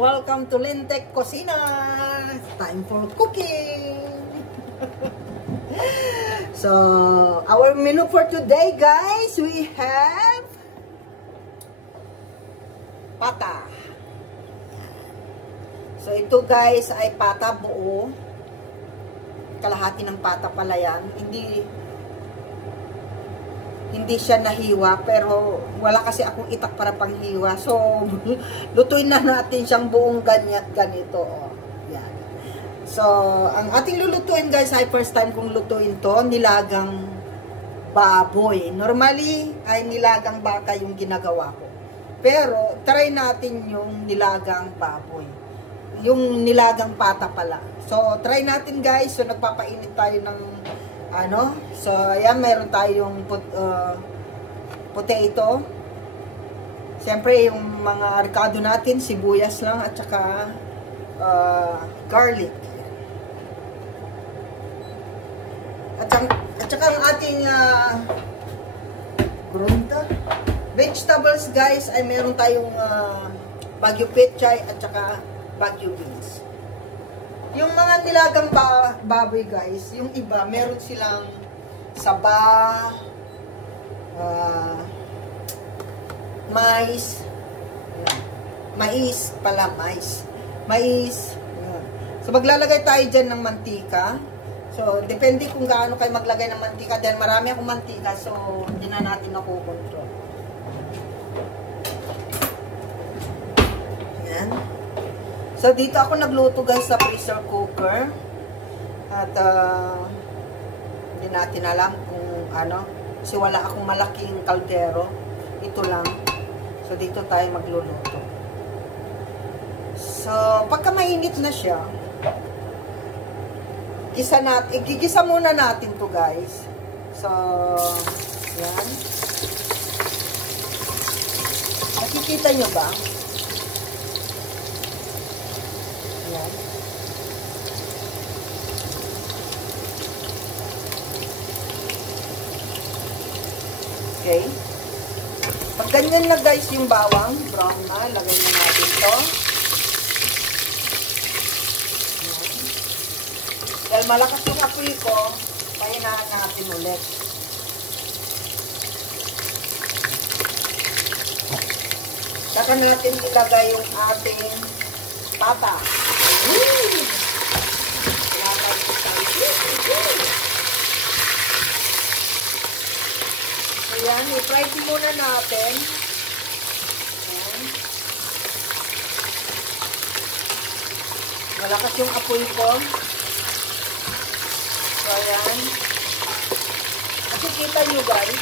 Welcome to Lintek Cocina! Time for cooking! So, our menu for today, guys, we have pata. So, ito guys ay pata buo. Kalahati ng pata pala yan. Hindi siya nahiwa, pero wala kasi akong itak para panghiwa. So, lutuin na natin siyang buong ganito. Oh. Yan. So, ang ating lulutuin guys ay first time kong lutuin to, nilagang baboy. Normally, ay nilagang baka yung ginagawa ko. Pero, try natin yung nilagang baboy. Yung nilagang pata pala. So, try natin guys. So, nagpapainit tayo ng so, ayan, meron tayong potato. Siyempre, yung mga ricado natin, sibuyas lang, at saka garlic. At saka ang ating vegetables, guys, ay meron tayong Baguio pechay at saka Baguio beans. Yung mga nilagang baboy guys, yung iba, meron silang saba, mais, So, maglalagay tayo dyan ng mantika. So, depende kung gaano kayo maglagay ng mantika. Dahil marami akong mantika, so, hindi na natin nakukontrol. Ayan. So, dito ako nagluto guys sa pressure cooker. At, hindi natin alam kung kasi wala akong malaking kaldero. Ito lang. So, dito tayo magluluto. So, pagka mainit na siya, igigisa muna natin to guys. So, yan. Nakikita nyo ba? Yan. Okay. Pag ganyan na guys yung bawang, brown na, lagay na natin to. Yan. Dahil malakas yung apoy ko, pahinaan natin ulit. Saka natin ilagay yung ating pata. Ayan, i-fry muna natin. Ayan. Malakas yung apoy ko. So, ayan. Nakikita nyo guys.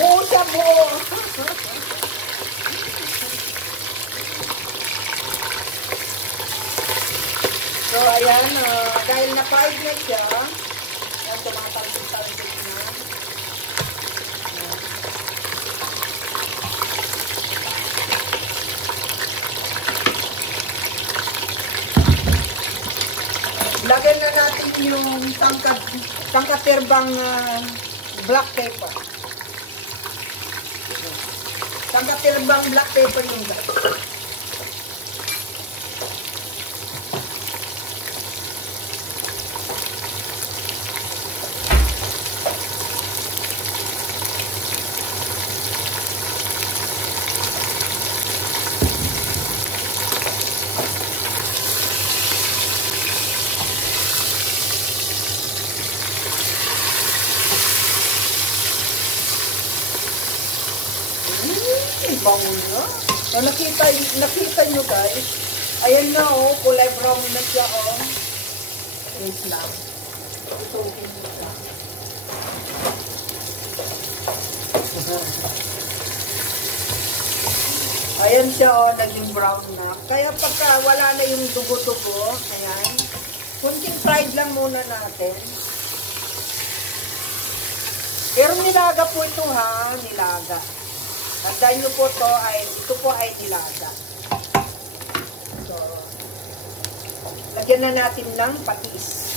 Buo siya, buo. So, ayan, dahil na-fried na siya, ayan, tumatalsik-talsik na. Ayan. Lagyan na natin yung tangkaterbang black pepper. Tangkaterbang black pepper yung guys. Bango na. So, nakita nyo guys. Ayan na kulay brown na siya Wait lang. Ito siya. Ayan siya naging brown na. Kaya pagka wala na yung dugo-dugo, ayan. Kunting fried lang muna natin. Pero nilaga po ito nilaga. Tandaan nyo po ito po ay nilaga. So, lagyan na natin ng patis.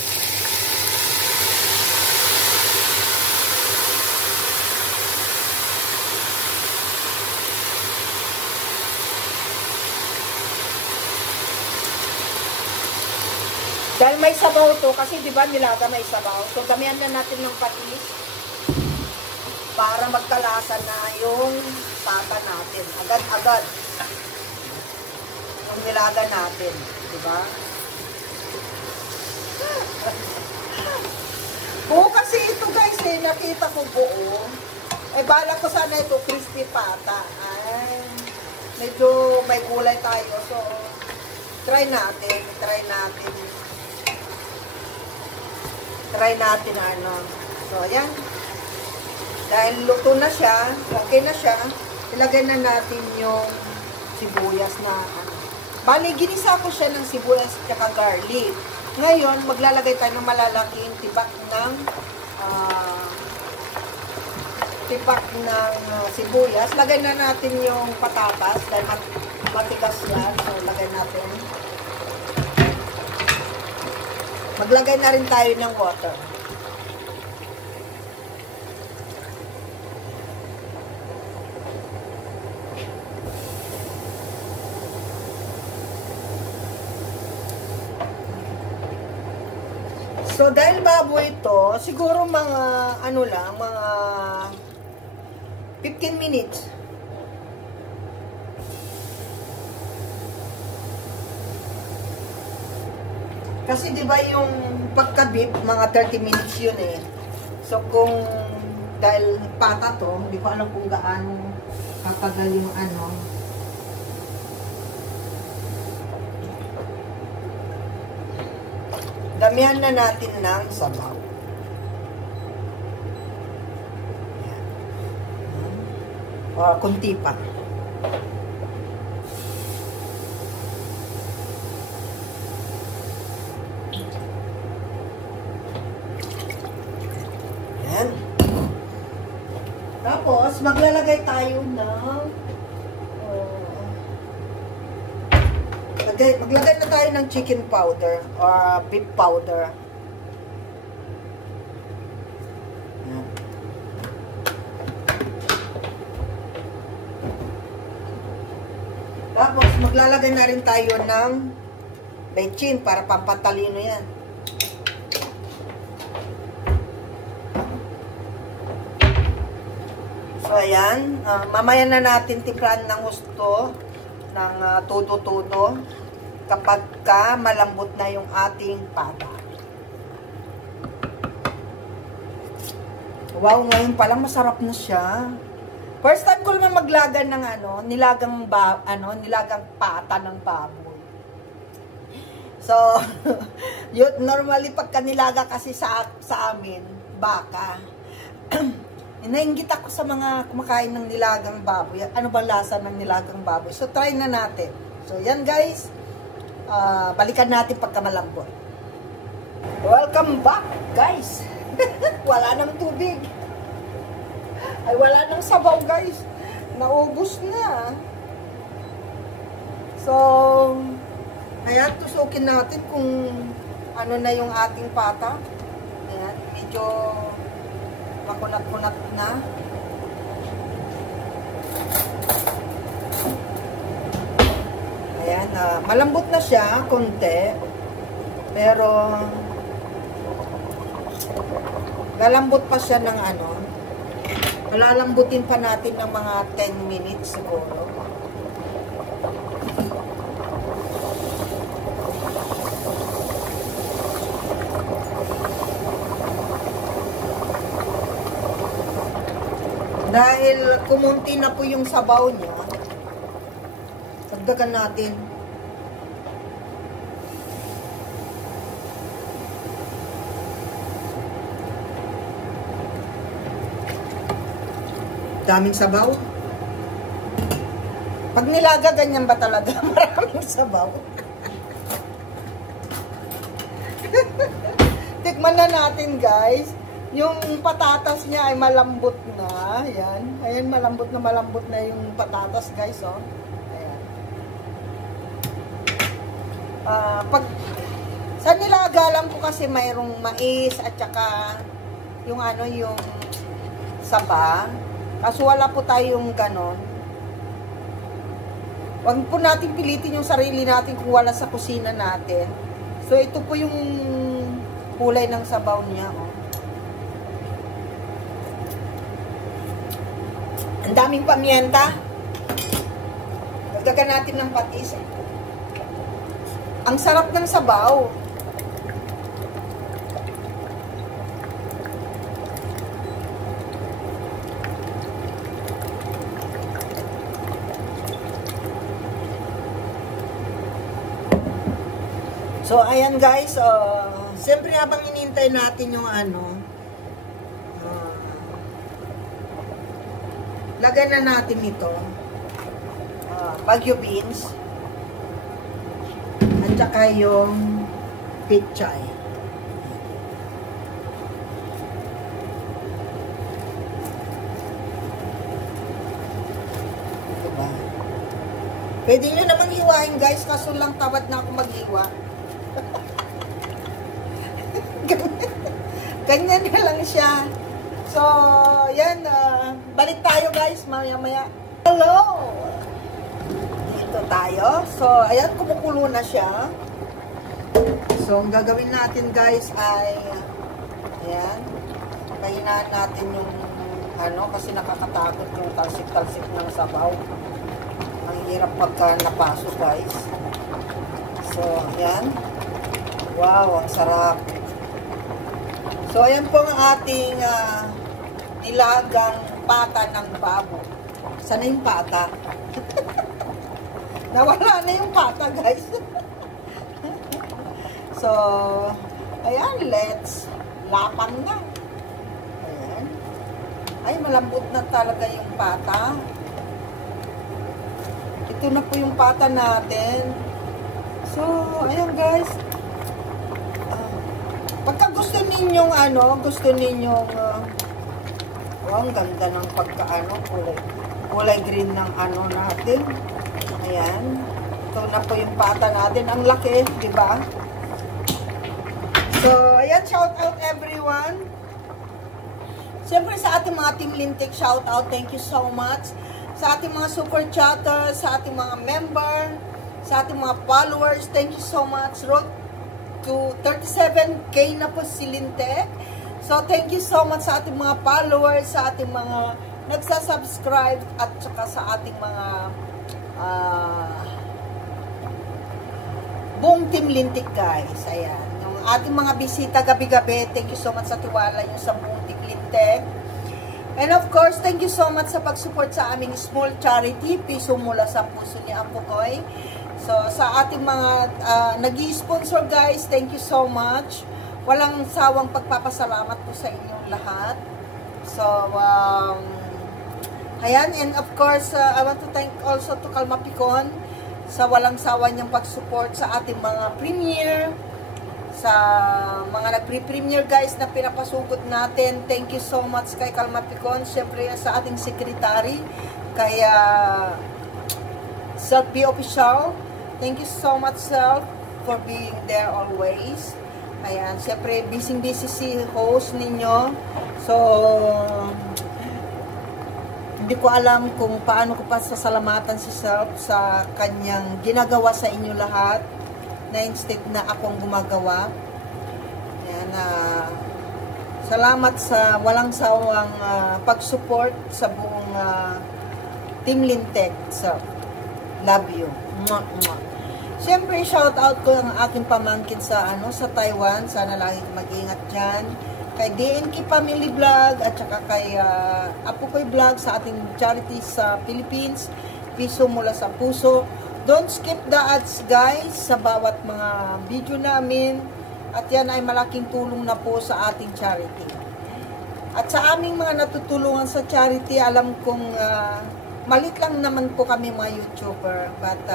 may sabaw to, kasi di ba nilaga may sabaw. So, damihan na natin ng patis para magkalasa na yung pata natin. Agad-agad. Yung nilaga natin. Di ba? Oo, kasi ito guys, nakita ko buo. Bala ko sana ito crispy pata. Ay, medyo may kulay tayo. So, try natin ano. So, ayan. Dahil luto na siya, okay na siya, ilagay na natin yung sibuyas na ano. Bali, ginisa ko siya ng sibuyas at garlic. Ngayon, maglalagay tayo ng malalaking tibak ng sibuyas. Lagay na natin yung patatas dahil matigas yan. So, lagay natin. Maglagay na rin tayo ng water. So, dahil baboy ito, siguro mga, ano lang, mga 15 minutes. Kasi, di ba yung pagkabit, mga 30 minutes yun eh. So, kung, dahil pata to, hindi ko alam kung gaano katagal yung ano. Damihan na natin ng sabaw. O, kunti pa. Yan. Tapos, maglalagay tayo ng maglagay na tayo ng chicken powder or beef powder. Yan. Tapos, maglalagay na rin tayo ng bechin para pampatalino yan. So, ayan. Mamaya na natin timplahan ng gusto ng todo-todo kapag malambot na yung ating pata. Wow, ngayon palang masarap na siya. First time ko naman maglagan ng nilagang pata ng baboy. So, yun, normally pagka nilaga kasi sa amin, baka. Nainggit ako sa mga kumakain ng nilagang baboy. Ano ba lasa ng nilagang baboy? So, try na natin. So, yan guys. Balikan natin pagka malambot. Welcome back, guys. Wala nang tubig. Ay, wala nang sabaw, guys. Naubos na. So, kaya tusukin natin kung ano na yung ating pata. Ayan, medyo makunat-kunat na. Ayan, malambot na siya, konti. Pero, lalambot pa siya ng lalambutin pa natin ng mga 10 minutes siguro. Dahil kumunti na po yung sabaw niya, dagdagan natin. Daming sabaw. Pag nilaga, ganyan ba talaga? Maraming sabaw. Tikman na natin, guys. Yung patatas niya ay malambot na. Ayan. Ayan, malambot na yung patatas, guys, oh. Ayan. Pag sa nilaga lang po kasi mayroong mais at saka yung yung saba. Kaso wala po tayong ganon. Huwag po natin pilitin yung sarili natin kung wala sa kusina natin. So, ito po yung kulay ng sabaw niya. Oh. Ang daming pamienta. Dagdagan natin ng patis. Ang sarap ng sabaw. So, ayan guys, siyempre habang inintay natin yung lagyan na natin ito, Baguio beans, at saka yung pechay. Diba? Pwede nyo namang hiwain guys, kaso lang tawad na ako maghiwa. Ganyan na lang siya. So, yan. Balik tayo guys, maya-maya. Hello! Dito tayo. So, ayan, kumukulo na siya. So, ang gagawin natin guys ay, ayan, pahinaan natin yung, kasi nakakatakot yung talsik-talsik ng sabaw. Ang hirap pagka napasok guys. So, ayan. Wow, ang sarap. So, ayan po ang ating nilagang pata ng babo. Sana yung pata? Nawala na yung pata, guys. So, ayan, let's lapang na. Ayan. Ay, malambot na talaga yung pata. Ito na po yung pata natin. So, ayan guys. Pagka gusto ninyong ang ganda ng kulay green ng natin. Ayan. Ito na po yung pata natin. Ang laki, di ba? So, ayan, shout out everyone. Siyempre sa ating mga Team Lintik, shout out, thank you so much. Sa ating mga super chatters, sa ating mga member, sa ating mga followers, thank you so much. Road to 37K na po si Lintek. So, thank you so much sa ating mga followers, sa ating mga nagsasubscribe, at saka sa ating mga buong Team Lintik guys. Ayan. Yung ating mga bisita gabi-gabi, thank you so much sa tiwala yung sa buong Team Lintek. And of course, thank you so much sa pag-support sa aming small charity, Piso Mula sa Puso ni Ampukoy. So, sa ating mga nag-i-sponsor guys, thank you so much. Walang sawang pagpapasalamat po sa inyong lahat. So, ayan, and of course, I want to thank also to Kalma Picon sa walang sawa niyang pag-support sa ating mga premiere, sa mga nag-pre-premiere guys na pinapasugod natin. Thank you so much kay Kalma Picon. Siyempre sa ating secretary, kay Self B Official. Thank you so much, Self, for being there always. Ayan, siyempre busy-busy si host ninyo. So, hindi ko alam kung paano ko pa sasalamatan si Self sa kanyang ginagawa sa inyo lahat, na instead na akong gumagawa. Ayan, salamat sa walang sawang pag-support sa buong Team Lintek. So, love you. Mwah, mwah. Siyempre, shout out ko ang aking pamangkin sa Taiwan. Sana lagi mag-ingat dyan. Kay DNK Family Vlog at saka kay Apukoy Vlog sa ating charities sa Philippines. Piso Mula sa Puso. Don't skip the ads guys sa bawat mga video namin. At yan ay malaking tulong na po sa ating charity. At sa aming mga natutulungan sa charity, alam kong malit lang naman po kami mga YouTuber. But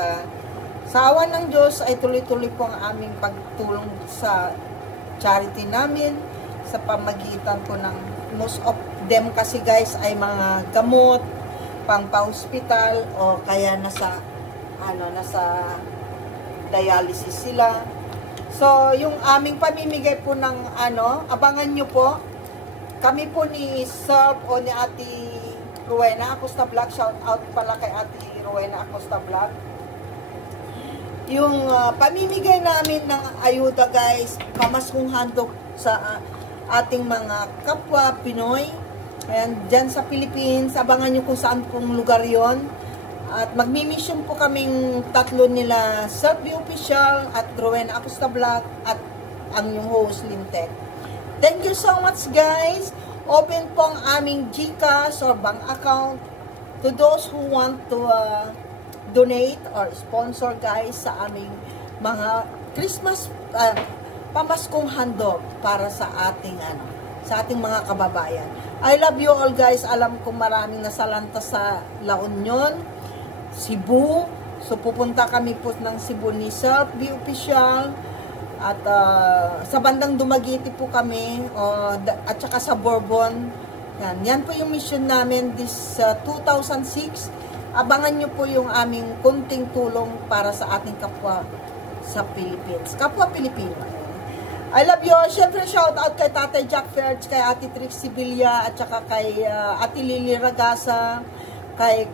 sa awan ng Diyos ay tuloy-tuloy po ang aming pagtulong sa charity namin sa pamagitan po ng most of them kasi guys ay mga gamot, pang-pa-hospital o kaya nasa dialysis sila. So, yung aming pamimigay po ng abangan nyo po. Kami po ni Self o ni Ate Rowena Acosta Vlog. Shout out pala kay Ate Rowena Acosta Vlog. pamimigay namin ng ayuda guys, pamaskong handog sa ating mga kapwa Pinoy. Ayan, dyan sa Philippines, abangan nyo kung saan pong lugar yon. At magmi-mission po kaming tatlo nila, Selfie Official at Rowena Acosta Vlog at ang yung host, Lintek. Thank you so much guys. Open po ang aming GCash or bank account to those who want to donate or sponsor guys sa aming mga Christmas pamaskong handog para sa ating mga kababayan. I love you all guys. Alam ko maraming nasalanta sa La Union, Cebu. So pupunta kami po ng Cebu ni Selfie Official at sa bandang Dumaguete po kami at saka sa Bourbon. Yan po yung mission namin this 2006. Abangan nyo po yung aming kunting tulong para sa ating kapwa sa Philippines. Kapwa Pilipino. I love you all. Siyempre, shout out kay Tatay Jack Ferds, kay Ate Trixie Villa, at saka kay Ate Lily Ragasa, kay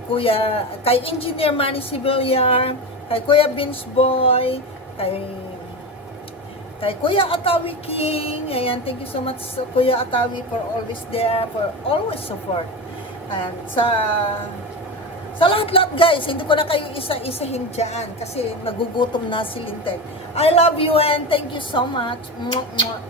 Engineer Manny Sibillar, kay Kuya Vince Boy, kay Kuya Atawi King. Ayan, thank you so much Kuya Atawi for always there, for always support. Sa lahat-lahat guys, hindi ko na kayo isa-isahin dyan kasi nagugutom na si Lintek. I love you and thank you so much. Mwah, mwah.